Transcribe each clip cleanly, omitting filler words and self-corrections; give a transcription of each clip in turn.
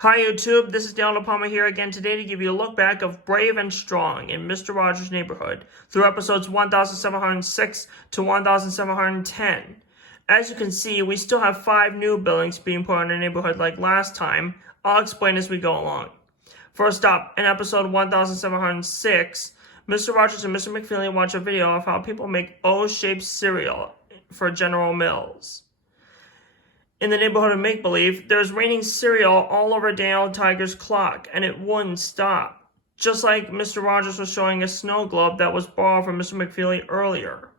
Hi YouTube, this is Daniel Palmer here again today to give you a look back of Brave and Strong in Mr. Rogers' Neighborhood through episodes 1706 to 1710. As you can see, we still have 5 new buildings being put in the neighborhood like last time. I'll explain as we go along. First up, in episode 1706, Mr. Rogers and Mr. McFeely watch a video of how people make O-shaped cereal for General Mills. In the neighborhood of Make-Believe, there's raining cereal all over Daniel Tiger's clock, and it wouldn't stop. Just like Mr. Rogers was showing a snow globe that was borrowed from Mr. McFeely earlier.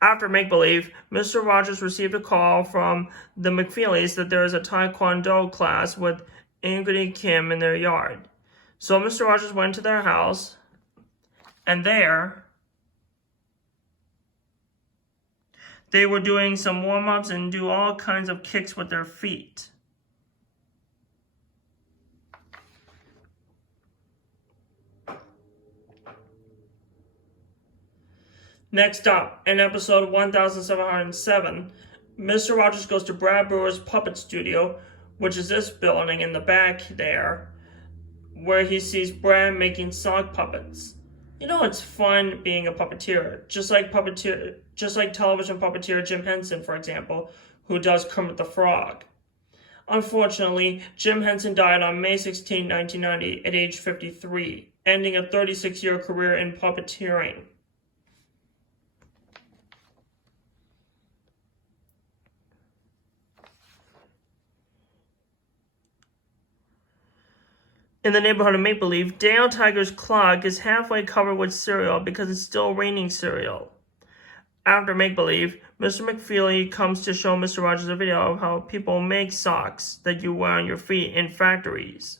After Make-Believe, Mr. Rogers received a call from the McFeelys that there is a Taekwondo class with Ingrid Kim in their yard. So Mr. Rogers went to their house, and there they were doing some warm-ups and do all kinds of kicks with their feet. Next up, in episode 1707, Mr. Rogers goes to Brad Brewer's puppet studio, which is this building in the back there, where he sees Brad making sock puppets. You know, it's fun being a puppeteer, just like television puppeteer Jim Henson, for example, who does Kermit the Frog. Unfortunately, Jim Henson died on May 16, 1990 at age 53, ending a 36-year career in puppeteering. In the neighborhood of Make-Believe, Daniel Tiger's clock is halfway covered with cereal because it's still raining cereal. After Make-Believe, Mr. McFeely comes to show Mr. Rogers a video of how people make socks that you wear on your feet in factories.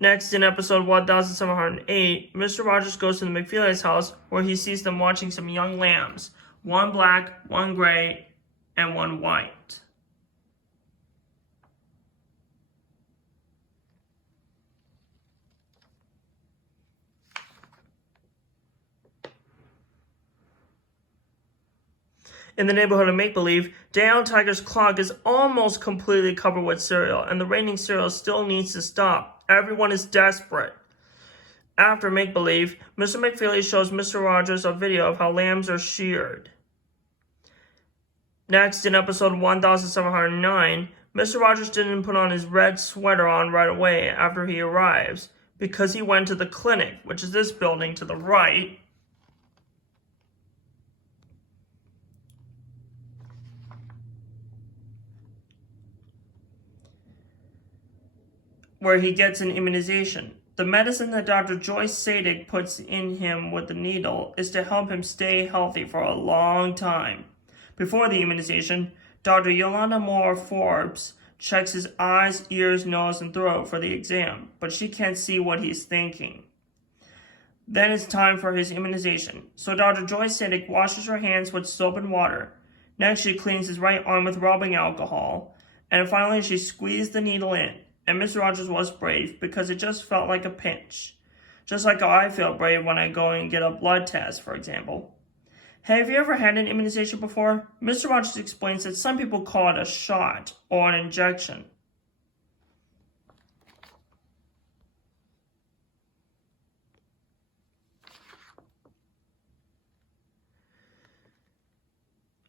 Next, in episode 1708, Mr. Rogers goes to the McFeely's house where he sees them watching some young lambs, one black, one gray, and one white. In the neighborhood of Make-Believe, Daniel Tiger's clock is almost completely covered with cereal, and the raining cereal still needs to stop. Everyone is desperate. After Make-Believe, Mr. McFeely shows Mr. Rogers a video of how lambs are sheared. Next, in episode 1709, Mr. Rogers didn't put on his red sweater on right away after he arrives, because he went to the clinic, which is this building to the right, where he gets an immunization. The medicine that Dr. Joyce Sadik puts in him with the needle is to help him stay healthy for a long time. Before the immunization, Dr. Yolanda Moore Forbes checks his eyes, ears, nose, and throat for the exam, but she can't see what he's thinking. Then it's time for his immunization. So Dr. Joyce Sadik washes her hands with soap and water. Next, she cleans his right arm with rubbing alcohol. And finally, she squeezed the needle in. And Mr. Rogers was brave because it just felt like a pinch. Just like how I feel brave when I go and get a blood test, for example. Have you ever had an immunization before? Mr. Rogers explains that some people call it a shot or an injection.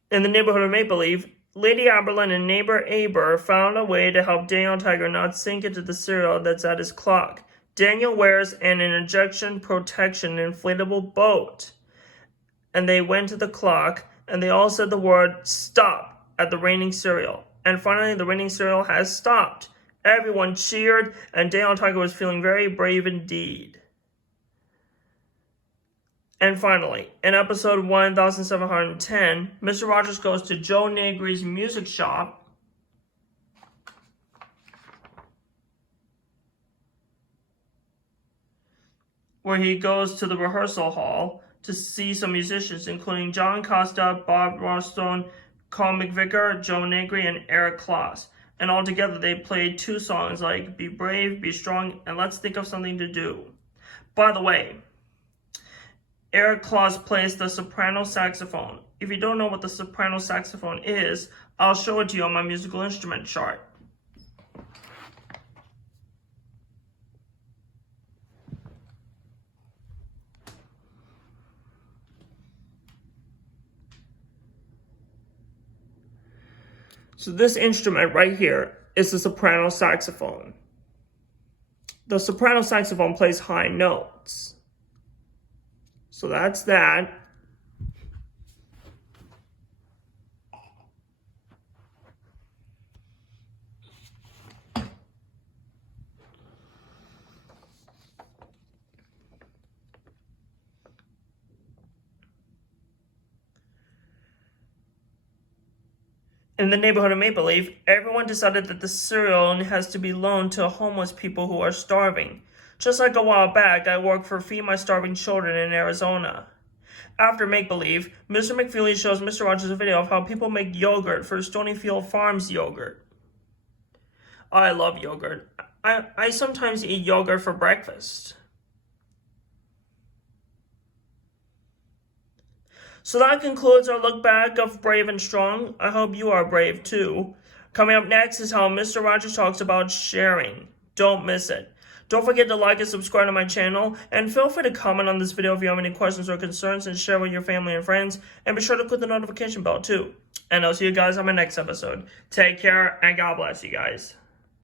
In the neighborhood of Make-Believe, Lady Aberlin and neighbor Aber found a way to help Daniel Tiger not sink into the cereal that's at his clock. Daniel wears an ejection protection inflatable boat. And they went to the clock, and they all said the word stop at the raining cereal. And finally, the raining cereal has stopped. Everyone cheered, and Daniel Tiger was feeling very brave indeed. And finally, in episode 1710, Mr. Rogers goes to Joe Negri's music shop, where he goes to the rehearsal hall to see some musicians, including John Costa, Bob Rostone, Carl McVicker, Joe Negri, and Eric Kloss. And all together they played 2 songs like Be Brave, Be Strong, and Let's Think of Something to Do. By the way, Eric Claus plays the soprano saxophone. If you don't know what the soprano saxophone is, I'll show it to you on my musical instrument chart. So this instrument right here is the soprano saxophone. The soprano saxophone plays high notes. So that's that. In the neighborhood of Maple Leaf, everyone decided that the cereal has to be loaned to homeless people who are starving. Just like a while back, I worked for Feed My Starving Children in Arizona. After Make Believe, Mr. McFeely shows Mr. Rogers a video of how people make yogurt for Stonyfield Farms yogurt. I love yogurt. I sometimes eat yogurt for breakfast. So that concludes our look back of Brave and Strong. I hope you are brave too. Coming up next is how Mr. Rogers talks about sharing. Don't miss it. Don't forget to like and subscribe to my channel, and feel free to comment on this video if you have any questions or concerns, and share with your family and friends, and be sure to click the notification bell too. And I'll see you guys on my next episode. Take care, and God bless you guys.